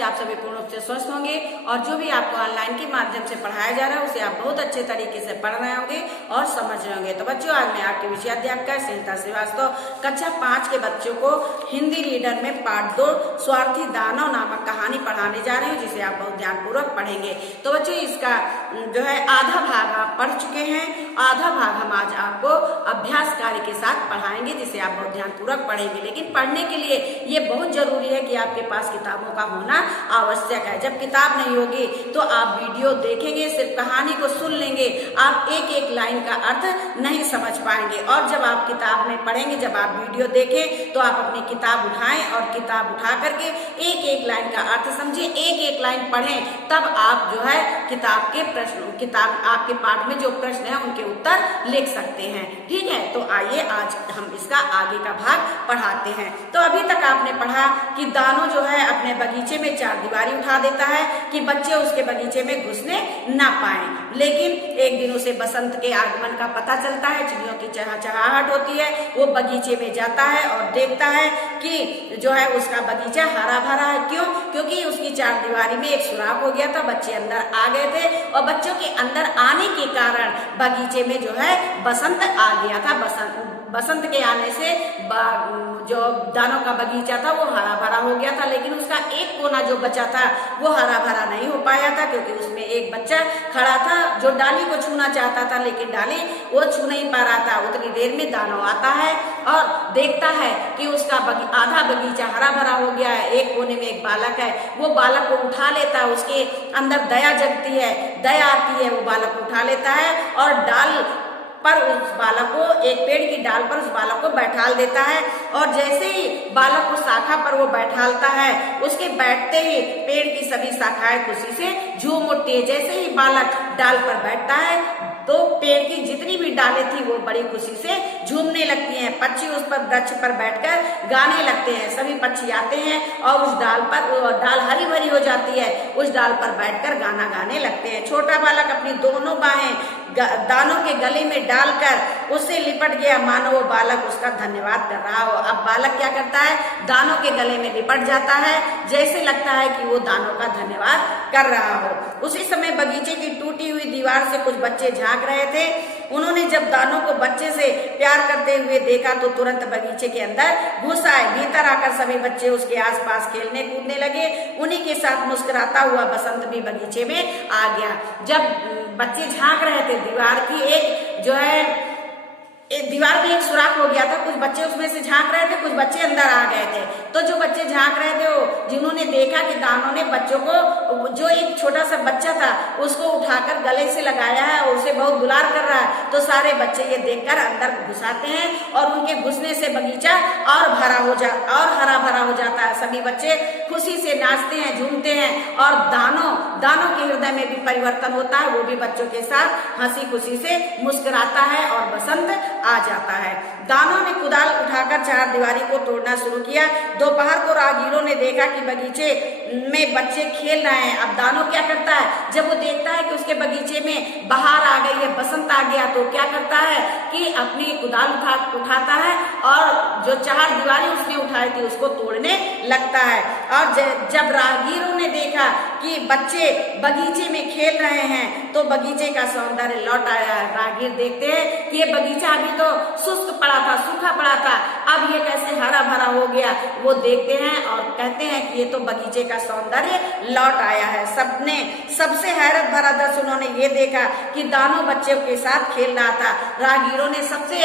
कि आप सभी पूर्ण रूप से स्वस्थ होंगे और जो भी आपको ऑनलाइन के माध्यम से पढ़ाया जा रहा है उसे आप बहुत अच्छे तरीके से पढ़ रहे होंगे और समझ रहे होंगे। तो बच्चों, आज मैं आपके विषयाध्यापिका स्नेहता श्रीवास्तव कक्षा 5 के बच्चों को हिंदी रीडर में पाठ 2 स्वार्थी दानव नामक कहानी पढ़ाने जा रहे हैं, जिसे आप बहुत ध्यानपूर्वक पढ़ेंगे। तो बच्चों, इसका जो है आधा भाग आप पढ़ चुके हैं, आधा भाग हम आज आपको अभ्यास कार्य के साथ पढ़ाएंगे, जिसे आप बहुत ध्यानपूर्वक पढ़ेंगे। लेकिन पढ़ने के लिए ये बहुत जरूरी है कि आपके पास किताबों का होना आवश्यक है। जब किताब नहीं होगी तो आप वीडियो देखेंगे, सिर्फ कहानी को सुन लेंगे, आप एक एक लाइन का अर्थ नहीं समझ पाएंगे। और जब आप किताब में पढ़ेंगे, जब आप वीडियो देखें, तो आप अपनी किताब उठाएं और किताब उठा करके एक एक लाइन का अर्थ समझिए, एक एक लाइन पढ़ें, तब आप जो है किताब के प्रश्न, किताब आपके पाठ में जो प्रश्न है उनके उत्तर लिख सकते हैं। ठीक है, तो आइए आज हम इसका आगे का भाग पढ़ाते हैं। तो अभी तक आपने पढ़ा कि दानो जो है अपने बगीचे में चारदीवारी उठा देता है कि बच्चे उसके बगीचे में घुसने ना पाएं। लेकिन एक दिन उसे बसंत के आगमन का पता चलता है, चिड़ियों की चहचहाहट होती है, वो बगीचे में जाता है और देखता है कि जो है उसका बगीचा हरा भरा है। क्यों? क्योंकि उसकी चारदीवारी में एक सुराख हो गया था, बच्चे अंदर आ गए थे और बच्चों के अंदर आने के कारण बगीचे में जो है बसंत आ गया था। बसंत के आने से जो दानों का बगीचा था वो हरा भरा हो गया था, लेकिन उसका एक कोना जो बचा था वो हरा भरा नहीं हो पाया था, क्योंकि उसमें एक बच्चा खड़ा था जो डाली को छूना चाहता था, लेकिन डाली वो छू नहीं पा रहा था। उतनी देर में दानव आता है और देखता है कि उसका आधा बगीचा हरा भरा हो गया है। एक कोने में एक बालक है, वो बालक को उठा लेता है, उसके अंदर दया जगती है, दया आती है, वो बालक को उठा लेता है और डाल पर उस बालक को, एक पेड़ की डाल पर उस बालक को बैठाल देता है। और जैसे ही बालक को शाखा पर वो बैठालता है, उसके बैठते ही पेड़ की सभी शाखाएं खुशी से झूम उठती है। जैसे ही बालक डाल पर बैठता है तो पेड़ की जितनी भी डालें थी वो बड़ी खुशी से झूमने लगती हैं। पक्षी उस पर वृक्ष पर बैठकर गाने लगते हैं। सभी पक्षी आते हैं और उस डाल पर, डाल हरी भरी हो जाती है, उस डाल पर बैठकर गाना गाने लगते हैं। छोटा बालक अपनी दोनों बाहें दानों के गले में डालकर उससे लिपट गया, मानो वो बालक उसका धन्यवाद कर रहा हो। अब बालक क्या करता है? दानों के गले में लिपट जाता है, जैसे लगता है कि वो दानों का धन्यवाद कर रहा हो। उसी समय बगीचे की टूटी हुई दीवार से कुछ बच्चे झांक रहे थे। उन्होंने जब दानों को बच्चे से प्यार करते हुए देखा तो तुरंत बगीचे के अंदर घुस आए। भीतर आकर सभी बच्चे उसके आसपास खेलने कूदने लगे। उन्हीं के साथ मुस्कुराता हुआ बसंत भी बगीचे में आ गया। जब बच्चे झांक रहे थे, दीवार की एक जो है दीवार में एक सुराख हो गया था, कुछ बच्चे उसमें से झांक रहे थे, कुछ बच्चे अंदर आ गए थे। तो जो बच्चे झांक रहे थे वो जिन्होंने देखा कि दानों ने बच्चों को, जो एक छोटा सा बच्चा था उसको उठाकर गले से लगाया है और उसे बहुत दुलार कर रहा है, तो सारे बच्चे ये देखकर अंदर घुसाते हैं और उनके घुसने से बगीचा और हरा भरा हो जाता है। सभी बच्चे खुशी से नाचते हैं, झूमते हैं और दानों के हृदय में भी परिवर्तन होता है। वो भी बच्चों के साथ हंसी खुशी से मुस्कुराता है और बसंत आ जाता है। दानों ने कुदाल उठाकर चारदीवारी को तोड़ना शुरू किया। दोपहर को राहगीरों ने देखा कि बगीचे में बच्चे खेल रहे हैं। अब दानव क्या करता है? जब वो देखता है कि उसके बगीचे में बहार आ गई है, बसंत आ गया, तो क्या करता है कि अपनी कुदाल उठाता है और जो चारदीवारी उसने उठाई थी उसको तोड़ने लगता है। और जब राहगीरों ने देखा कि बच्चे बगीचे में खेल रहे हैं तो बगीचे का सौंदर्य लौट आया है। राहगीर देखते हैं कि ये बगीचा अभी तो शुष्क पड़ा था, सूखा पड़ा था, अब ये कैसे हरा भरा हो गया। वो देखते हैं और कहते हैं कि ये तो बगीचे का सौंदर्य लौट आया है। सबसे हैरत भरा दृश्य उन्होंने ये देखा कि दानों बच्चों के साथ खेल रहा था। राहगीरों ने सबसे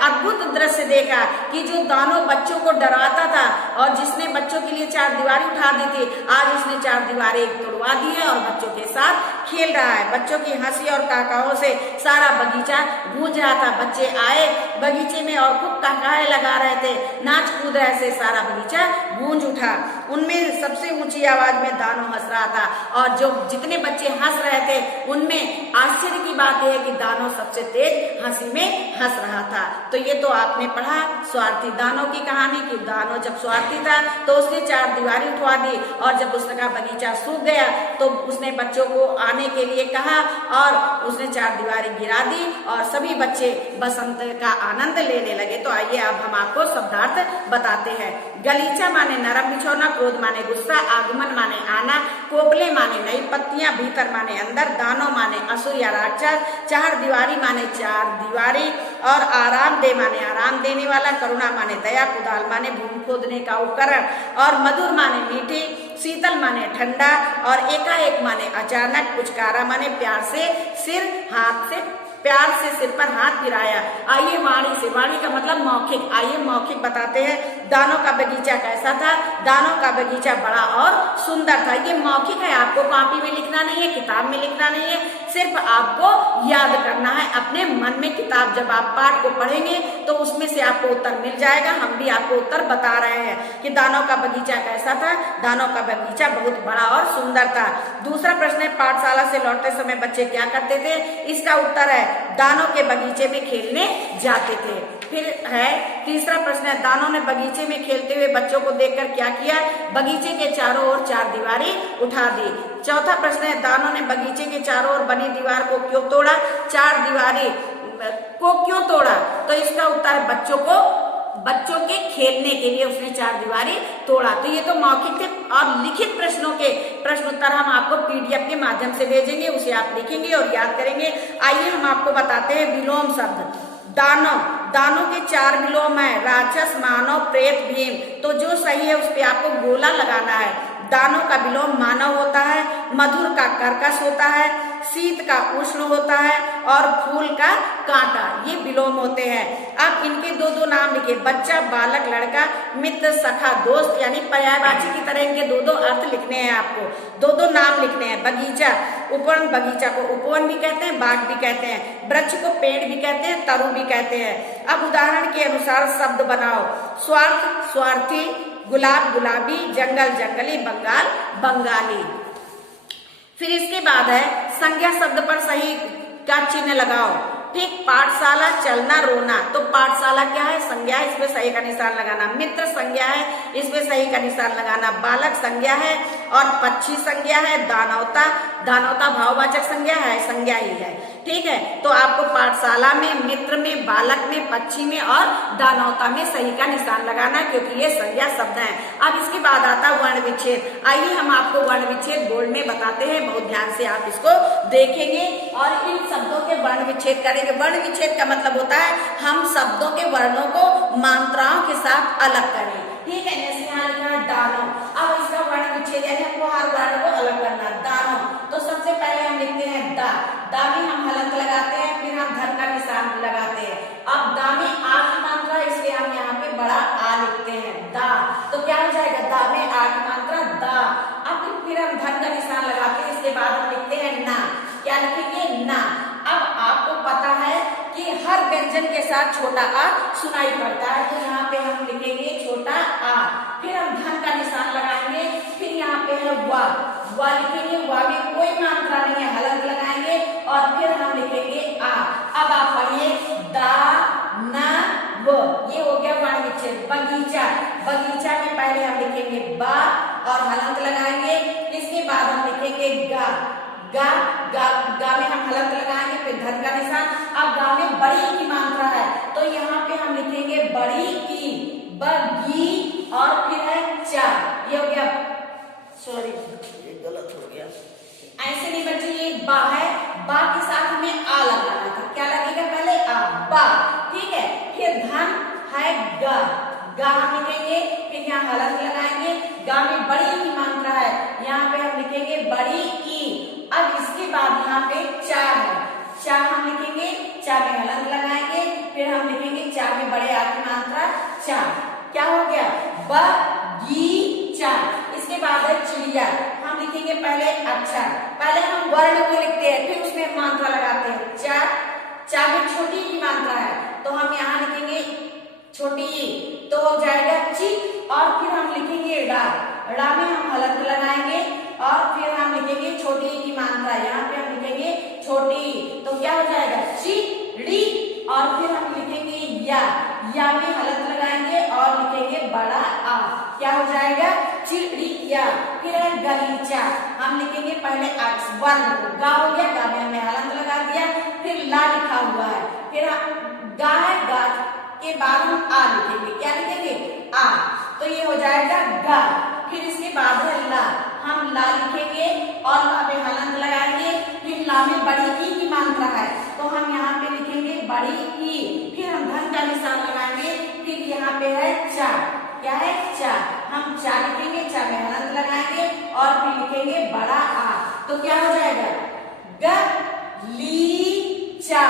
अद्भुत दृश्य देखा कि जो दानों बच्चों को डराता था और जिसने बच्चों के लिए चारदीवारी उठा दी थी, आज उसने चारदीवारी तोड़वा दी है और बच्चों के साथ खेल रहा है। बच्चों की हंसी और काकाओं से सारा बगीचा गूंज रहा था। बच्चे आए बगीचे में और खूब काकाए लगा रहे थे, नाच कूद रहे थे, सारा बगीचा गूंज उठा। उनमें सबसे ऊंची आवाज में दानव हंस रहा था और जो जितने बच्चे हंस रहे थे उनमें आश्चर्य की बात यह है कि दानव सबसे तेज हंसी में हंस रहा था। तो ये तो आपने पढ़ा स्वार्थी दानव की कहानी कि दानव जब स्वार्थी था तो उसने चारदीवारी उठवा दी और जब उसका बगीचा सूख गया तो उसने बच्चों को आने के लिए कहा और उसने चारदीवारी गिरा दी और सभी बच्चे बसंत का आनंद लेने लगे। तो आइए अब हम आपको शब्दार्थ बताते हैं। गलीचा माने नरम बिछौना, क्रोध माने गुस्सा, आगमन माने आना, कोपले माने नई पत्तियां, भीतर माने अंदर, दानव माने असुर या राक्षस, चार दीवारी माने चार दीवारी, और आराम दे माने आराम देने वाला, करुणा माने दया, कुदाल माने भूमि खोदने का उपकरण, और मधुर माने मीठी, शीतल माने ठंडा, और एकाएक माने अचानक, पुचकारा माने प्यार से सिर हाथ से प्यार से सिर पर हाथ फिराया। आइए वाणी से, वाणी का मतलब मौखिक, आइए मौखिक बताते हैं। दानों का बगीचा कैसा था? दानों का बगीचा बड़ा और सुंदर था। ये मौखिक है, आपको कॉपी में लिखना नहीं है, किताब में लिखना नहीं है, सिर्फ आपको याद करना है अपने मन में। किताब जब आप पाठ को पढ़ेंगे तो उसमें से आपको उत्तर मिल जाएगा। हम भी आपको उत्तर बता रहे हैं कि दानों का बगीचा कैसा था। दानों का बगीचा बहुत बड़ा और सुंदर था। दूसरा प्रश्न है, पाठशाला से लौटते समय बच्चे क्या करते थे? इसका उत्तर है दानों के बगीचे में खेलने जाते थे। फिर है तीसरा प्रश्न है, दानों ने बगीचे में खेलते हुए बच्चों को देखकर क्या किया? बगीचे के चारों ओर चार दीवारी उठा दी। चौथा प्रश्न है, दानों ने बगीचे के चारों ओर बनी दीवार को क्यों तोड़ा? चार दीवारी को क्यों तोड़ा? तो इसका उत्तर है बच्चों के खेलने के लिए उसने चार दीवारी तोड़ा। तो ये तो मौखिक थे, और लिखित प्रश्नों के प्रश्न उत्तर हम आपको पीडीएफ के माध्यम से भेजेंगे, उसे आप लिखेंगे और याद करेंगे। आइए हम आपको बताते हैं विलोम शब्द। दानों के चार विलोम है, राक्षस, मानव, प्रेत, भीम। तो जो सही है उस पे आपको गोला लगाना है। दानों का विलोम मानव होता है, मधुर का कर्कश होता है, शीत का उष्ण होता है, और फूल का कांटा, ये विलोम होते हैं। अब इनके दो दो नाम लिखिए, बच्चा, बालक, लड़का, मित्र, सखा, दोस्त, यानी पर्यायवाची की तरह इनके दो दो अर्थ लिखने हैं आपको, दो दो नाम लिखने हैं। बगीचा, उपवन, बगीचा को उपवन भी कहते हैं, बाग भी कहते हैं, वृक्ष को पेड़ भी कहते हैं, तरु भी कहते हैं। अब उदाहरण के अनुसार शब्द बनाओ। स्वार्थ, स्वार्थी, गुलाब, गुलाबी, जंगल, जंगली, बंगाल, बंगाली। फिर इसके बाद है संज्ञा शब्द पर सही का चिन्ह लगाओ। ठीक, पाठशाला, चलना, रोना। तो पाठशाला क्या है? संज्ञा है, इसमें सही का निशान लगाना। मित्र संज्ञा है, इसमें सही का निशान लगाना। बालक संज्ञा है, और पक्षी संज्ञा है। दानवता भाववाचक संज्ञा है, संज्ञा ही है। ठीक है, तो आपको पाठशाला में, मित्र में, बालक में, पक्षी में और दानवता में सही का निशान लगाना, क्योंकि ये संज्ञा शब्द है। अब इसके बाद आता है वर्ण विच्छेद। आइए हम आपको वर्ण विच्छेद बोर्ड में बताते हैं, बहुत ध्यान से आप इसको देखेंगे और इन शब्दों के वर्ण विच्छेद करेंगे। वर्ण विच्छेद का मतलब होता है हम शब्दों के वर्णों को मात्राओं के साथ अलग करें। ठीक है, जैसे यहाँ लिखा है दानव। अब इसका वर्ण विच्छेद यानी हमको हर वर्ण को अलग करना। दानव, तो सबसे पहले हम लिखते हैं दा में हम हलंत लगाते हैं, फिर हम धन का निशान लगाते हैं। अब दा में आ की मात्रा, इसलिए हम यहाँ पे बड़ा आ लिखते हैं, दा। तो क्या हो जाएगा? दा में आ की मात्रा दा। अब फिर हम धन का निशान लगाते हैं, इसके बाद हम लिखते हैं ना। क्या लिखेंगे? ना। अब आपको पता है कि हर व्यंजन के साथ छोटा आ सुनाई पड़ता है, तो यहाँ पे हम लिखेंगे छोटा आ। फिर हम धन का निशान लगाएंगे, फिर यहाँ पे है वा लिखेंगे। वा में कोई मात्रा नहीं है, हलंत लगाएंगे और फिर हम लिखेंगे आ। अब आप पढ़िए दा ना व, ये हो गया वर्ण विच्छेद। बगीचा में पहले हम लिखेंगे बा और हलंत लगाएंगे, इसके बाद हम लिखेंगे गा में हम हलंत लगाएंगे, फिर धन का निशान। अब गा में बड़ी की मात्रा है, तो यहाँ पे हम लिखेंगे बड़ी की, बगी, और फिर है चा। ये हो गया, सॉरी ये गलत हो गया, ऐसे नहीं बच्चे, ये बा है, बा के साथ हमें आ लगाना था। क्या लगेगा? पहले आ, बा। ठीक है, फिर धन है गा हम लिखेंगे, फिर यहाँ हलंत लगाएंगे। गा में बड़ी की मात्रा है, यहाँ पे हम लिखेंगे बड़ी की। अब इसके बाद यहाँ पे चा है, चा हम लिखेंगे, चा में हलंत लगाएंगे, फिर हम लिखेंगे चा में बड़े आ की मात्रा चा। क्या हो गया? बगीचा। इसके बाद है चिड़िया, हम लिखेंगे पहले अक्षर, पहले हम वर्ण को लिखते हैं, फिर उसमें मात्रा लगाते हैं। चा में छोटी की मात्रा है, तो हम यहाँ लिखेंगे छोटी, तो हो जाएगा ची, और फिर हम लिखेंगे ड़ा में हम हलंत लगाएंगे और फिर हम लिखेंगे छोटी की मात्रा, यहाँ पे हम लिखेंगे छोटी, तो क्या हो जाएगा? चिड़ी, और फिर हम लिखेंगे या में हलंत लगाएंगे और लिखेंगे बड़ा आ। क्या हो जाएगा? चिड़िया। फिर है गलीचा, हम लिखेंगे पहले वर्ण को, गा हो गया, गा में हमने हलंत लगा दिया, फिर ला लिखा हुआ है, फिर गा है, गा के बाद हम आ लिखेंगे। क्या लिखेंगे? आ, तो ये हो जाएगा गा। फिर इसके बाद है ला, हम ला लिखेंगे और ला पे हलंत लगाएंगे। फिर ला में बड़ी ई की मात्रा है तो हम यहाँ पे लिखेंगे बड़ी ई। फिर हम धन का निशान लगाएंगे। फिर यहाँ पे है चा, क्या है चा, हम चा लिखेंगे, चा में हलंत लगाएंगे और फिर लिखेंगे बड़ा आ। तो क्या हो जाएगा ग ली चा।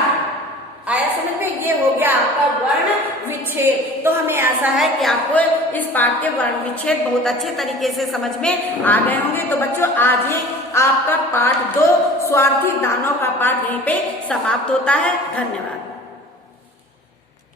आया समझ में? ये हो गया आपका वर्ण विच्छेद। तो हमें ऐसा है कि आपको इस पाठ के वर्ण विच्छेद बहुत अच्छे तरीके से समझ में आ गए होंगे। तो बच्चों आज ये आपका पाठ 2 स्वार्थी दानों का पाठ यहीं पे समाप्त होता है। धन्यवाद।